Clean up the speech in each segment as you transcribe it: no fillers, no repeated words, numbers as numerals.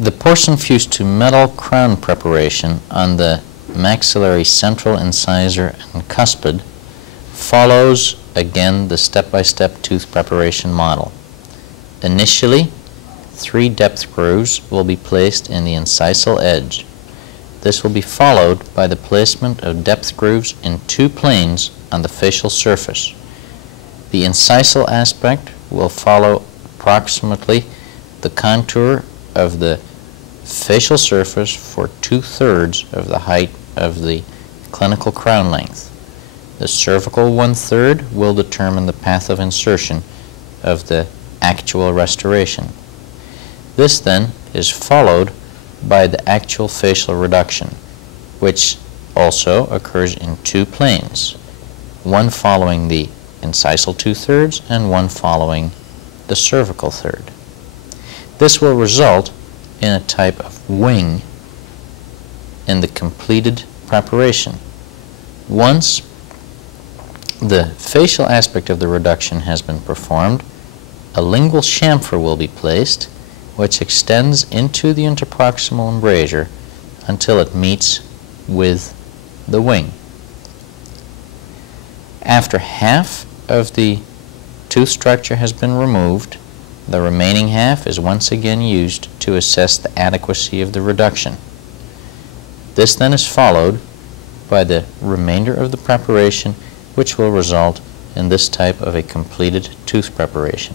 The porcelain fused to metal crown preparation on the maxillary central incisor and cuspid follows again the step-by-step tooth preparation model. Initially, 3 depth grooves will be placed in the incisal edge. This will be followed by the placement of depth grooves in 2 planes on the facial surface. The incisal aspect will follow approximately the contour of the facial surface for 2/3 of the height of the clinical crown length. The cervical 1/3 will determine the path of insertion of the actual restoration. This then is followed by the actual facial reduction, which also occurs in 2 planes, one following the incisal 2/3 and one following the cervical 1/3. This will result in a type of wing in the completed preparation. Once the facial aspect of the reduction has been performed, a lingual chamfer will be placed, which extends into the interproximal embrasure until it meets with the wing. After half of the tooth structure has been removed, the remaining half is once again used to assess the adequacy of the reduction. This then is followed by the remainder of the preparation, which will result in this type of a completed tooth preparation.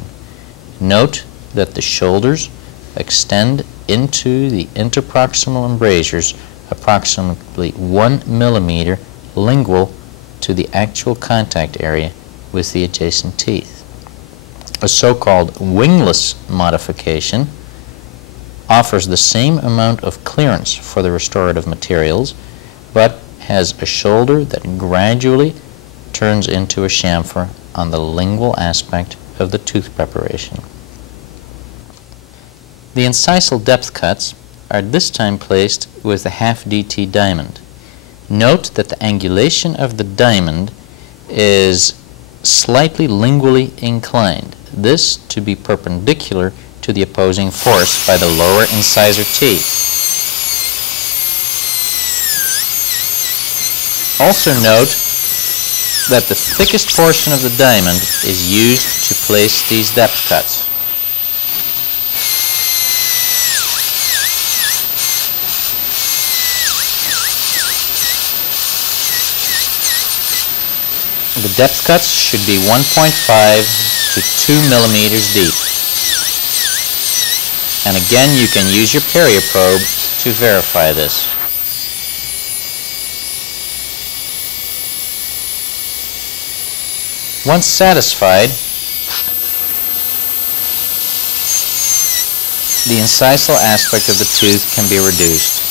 Note that the shoulders extend into the interproximal embrasures approximately 1 millimeter lingual to the actual contact area with the adjacent teeth. A so-called wingless modification offers the same amount of clearance for the restorative materials, but has a shoulder that gradually turns into a chamfer on the lingual aspect of the tooth preparation. The incisal depth cuts are this time placed with a half DT diamond. Note that the angulation of the diamond is slightly lingually inclined, this to be perpendicular to the opposing force by the lower incisor teeth. Also note that the thickest portion of the diamond is used to place these depth cuts. The depth cuts should be 1.5 to 2 millimeters deep. And again, you can use your perioprobe to verify this. Once satisfied, the incisal aspect of the tooth can be reduced.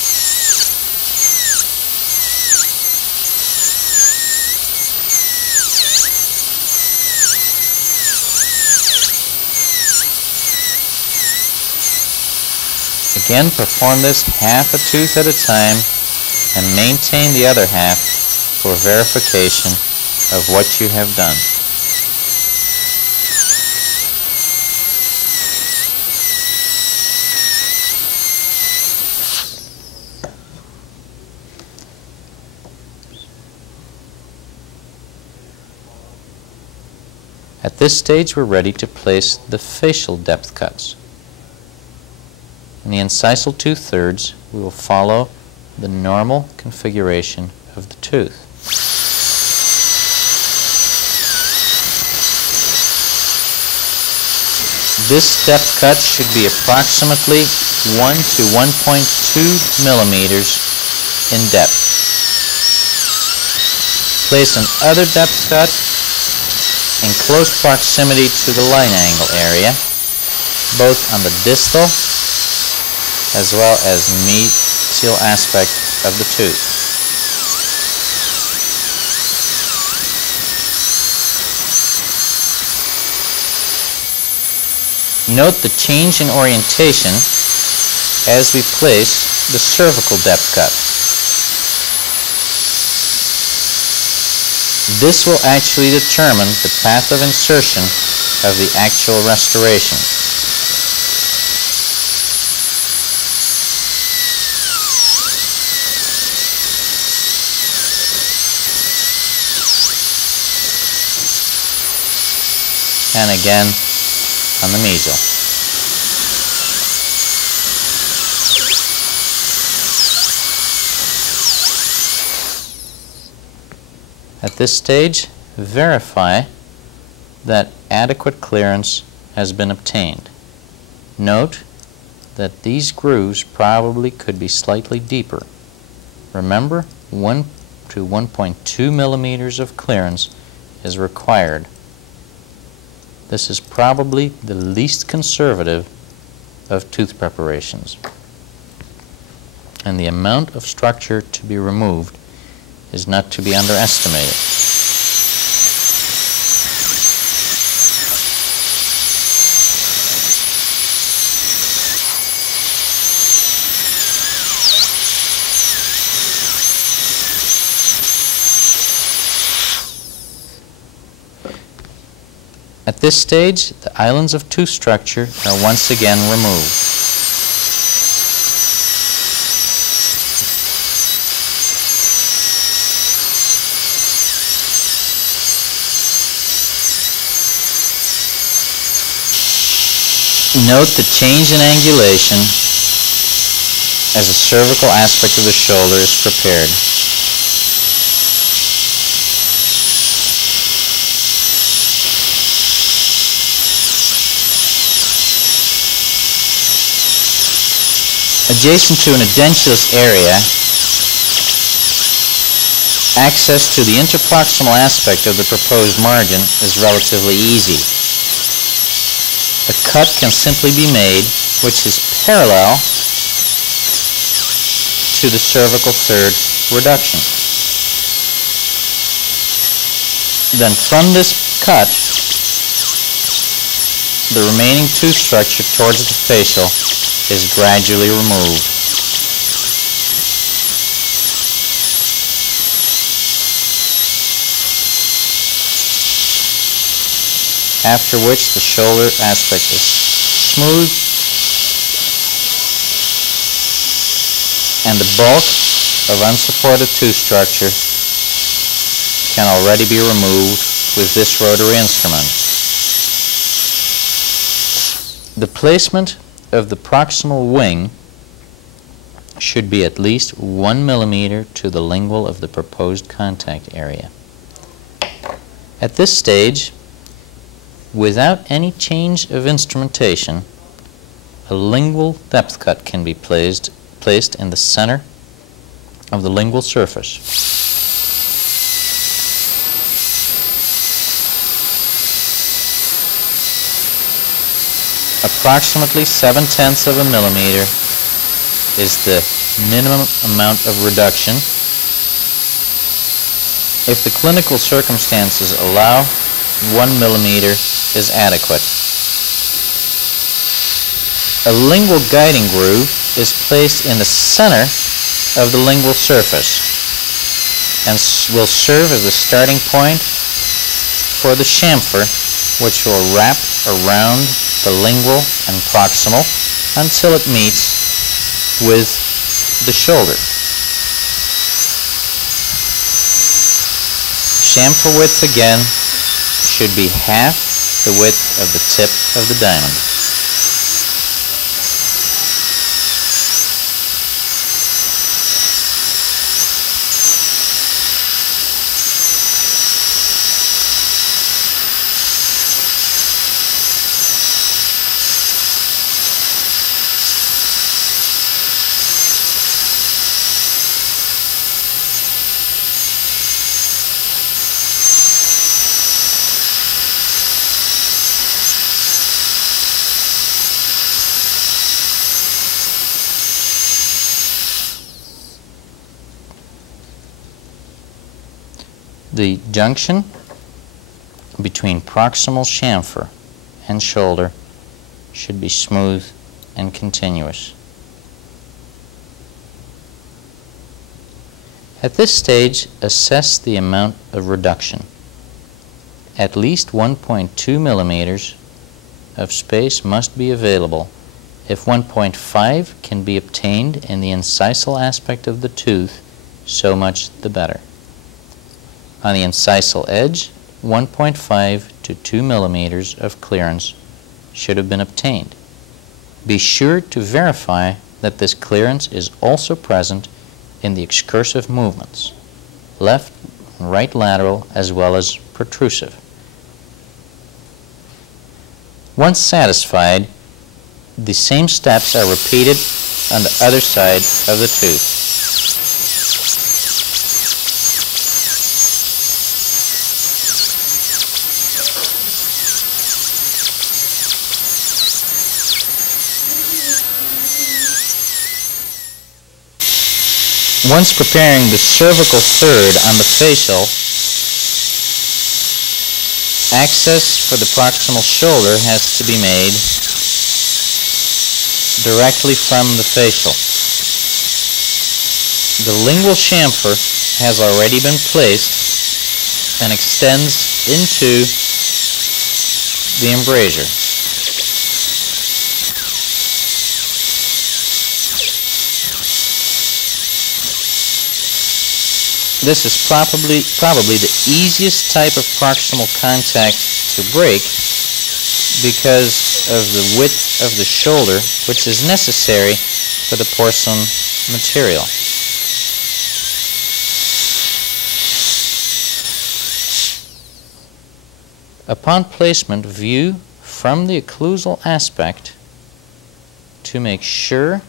Again, perform this half a tooth at a time and maintain the other half for verification of what you have done. At this stage, we're ready to place the facial depth cuts. In the incisal 2/3, we will follow the normal configuration of the tooth. This depth cut should be approximately 1 to 1.2 millimeters in depth. Place another depth cut in close proximity to the line angle area, both on the distal as well as medial aspect of the tooth. Note the change in orientation as we place the cervical depth cut. This will actually determine the path of insertion of the actual restoration. and again on the mesial. At this stage, verify that adequate clearance has been obtained. Note that these grooves probably could be slightly deeper. Remember, 1 to 1.2 millimeters of clearance is required. This is probably the least conservative of tooth preparations. And the amount of structure to be removed is not to be underestimated. At this stage, the islands of tooth structure are once again removed. Note the change in angulation as the cervical aspect of the shoulder is prepared. Adjacent to an edentulous area, access to the interproximal aspect of the proposed margin is relatively easy. A cut can simply be made which is parallel to the cervical third reduction. Then from this cut, the remaining tooth structure towards the facial is gradually removed. After which the shoulder aspect is smooth and the bulk of unsupported tooth structure can already be removed with this rotary instrument. The placement of the proximal wing should be at least 1 millimeter to the lingual of the proposed contact area. At this stage, without any change of instrumentation, a lingual depth cut can be placed in the center of the lingual surface. Approximately 7/10 of a millimeter is the minimum amount of reduction. If the clinical circumstances allow, 1 millimeter is adequate. A lingual guiding groove is placed in the center of the lingual surface and will serve as the starting point for the chamfer, which will wrap around the lingual and proximal until it meets with the shoulder. Chamfer width again should be half the width of the tip of the diamond. The junction between proximal chamfer and shoulder should be smooth and continuous. At this stage, assess the amount of reduction. At least 1.2 millimeters of space must be available. If 1.5 can be obtained in the incisal aspect of the tooth, so much the better. On the incisal edge, 1.5 to 2 millimeters of clearance should have been obtained. Be sure to verify that this clearance is also present in the excursive movements, left and right lateral as well as protrusive. Once satisfied, the same steps are repeated on the other side of the tooth. Once preparing the cervical third on the facial, access for the proximal shoulder has to be made directly from the facial. The lingual chamfer has already been placed and extends into the embrasure. This is probably the easiest type of proximal contact to break because of the width of the shoulder, which is necessary for the porcelain material. Upon placement, view from the occlusal aspect to make sure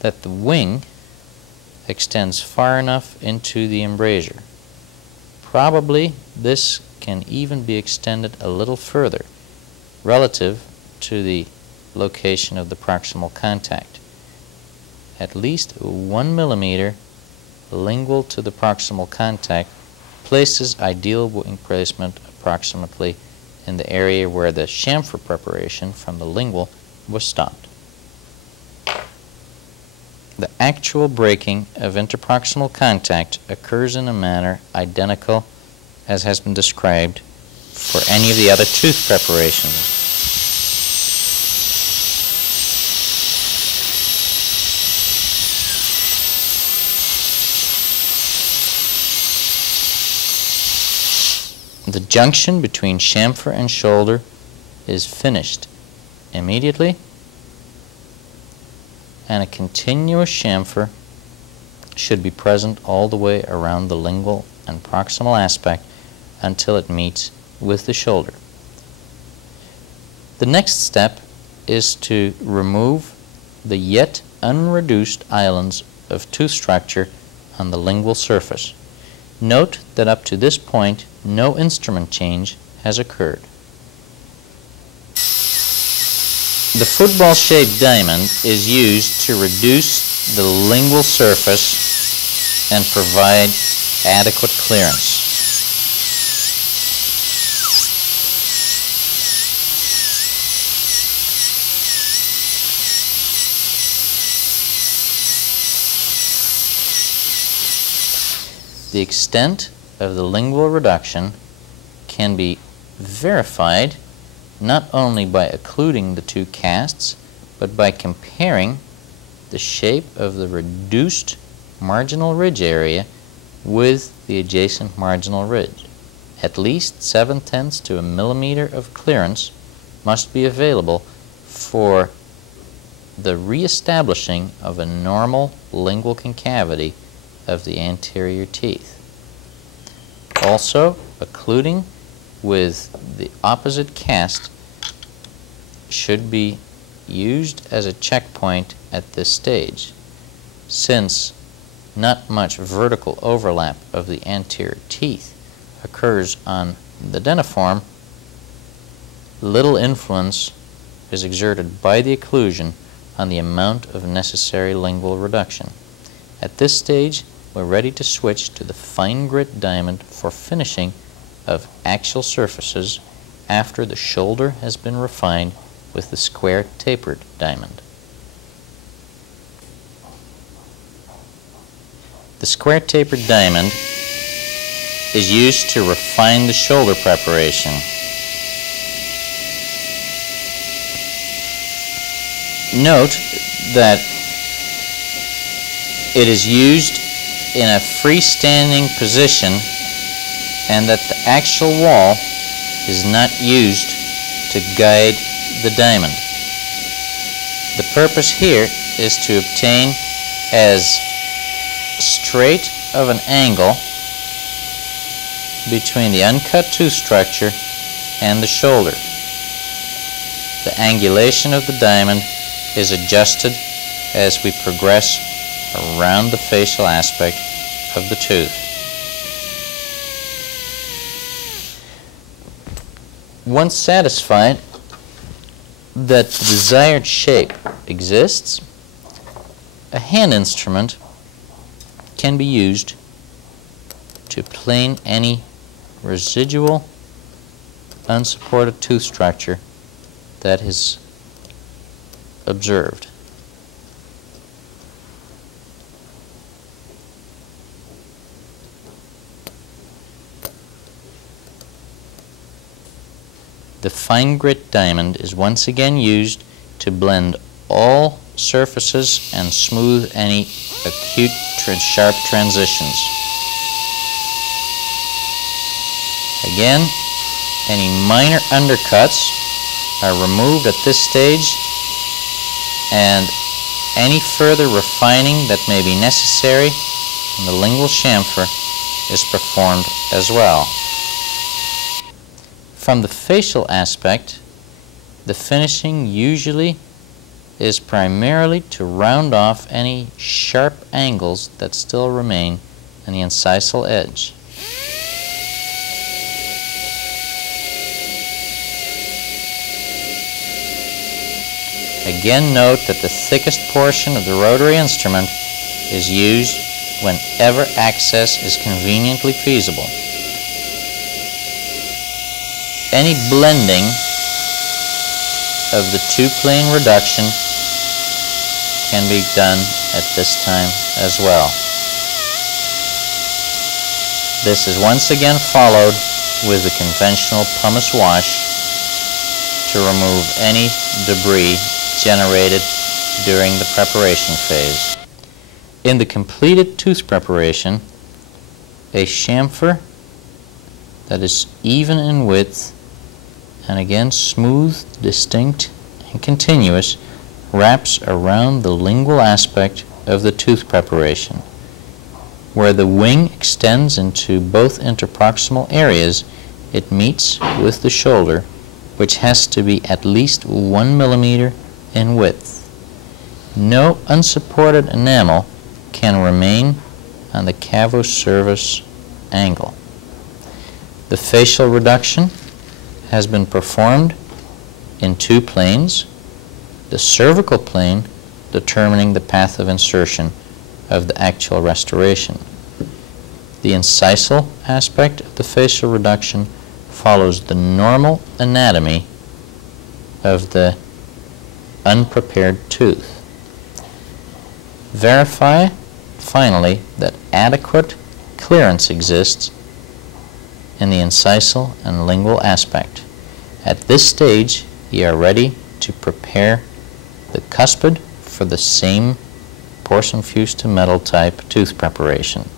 that the wing extends far enough into the embrasure. Probably this can even be extended a little further relative to the location of the proximal contact. At least 1 millimeter lingual to the proximal contact places ideal wing placement approximately in the area where the chamfer preparation from the lingual was stopped. The actual breaking of interproximal contact occurs in a manner identical as has been described for any of the other tooth preparations. The junction between chamfer and shoulder is finished immediately, and a continuous chamfer should be present all the way around the lingual and proximal aspect until it meets with the shoulder. The next step is to remove the yet unreduced islands of tooth structure on the lingual surface. Note that up to this point, no instrument change has occurred. The football-shaped diamond is used to reduce the lingual surface and provide adequate clearance. The extent of the lingual reduction can be verified not only by occluding the two casts, but by comparing the shape of the reduced marginal ridge area with the adjacent marginal ridge. At least 7/10 to a millimeter of clearance must be available for the reestablishing of a normal lingual concavity of the anterior teeth. Also, occluding with the opposite cast should be used as a checkpoint at this stage. Since not much vertical overlap of the anterior teeth occurs on the dentiform, little influence is exerted by the occlusion on the amount of necessary lingual reduction. At this stage, we're ready to switch to the fine grit diamond for finishing of axial surfaces after the shoulder has been refined with the square tapered diamond. The square tapered diamond is used to refine the shoulder preparation. Note that it is used in a freestanding position and that the actual wall is not used to guide the diamond. The purpose here is to obtain as straight of an angle between the uncut tooth structure and the shoulder. The angulation of the diamond is adjusted as we progress around the facial aspect of the tooth. Once satisfied that the desired shape exists, a hand instrument can be used to plane any residual unsupported tooth structure that is observed. The fine grit diamond is once again used to blend all surfaces and smooth any acute sharp transitions. Again, any minor undercuts are removed at this stage, and any further refining that may be necessary in the lingual chamfer is performed as well. From the facial aspect, the finishing usually is primarily to round off any sharp angles that still remain in the incisal edge. Again, note that the thickest portion of the rotary instrument is used whenever access is conveniently feasible. Any blending of the two-plane reduction can be done at this time as well. This is once again followed with the conventional pumice wash to remove any debris generated during the preparation phase. In the completed tooth preparation, a chamfer that is even in width and again smooth, distinct, and continuous wraps around the lingual aspect of the tooth preparation. Where the wing extends into both interproximal areas, it meets with the shoulder, which has to be at least 1 millimeter in width. No unsupported enamel can remain on the cavocervix angle. The facial reduction has been performed in two planes, the cervical plane determining the path of insertion of the actual restoration. The incisal aspect of the facial reduction follows the normal anatomy of the unprepared tooth. Verify, finally, that adequate clearance exists in the incisal and lingual aspect. At this stage, you are ready to prepare the cuspid for the same porcelain fused to metal type tooth preparation.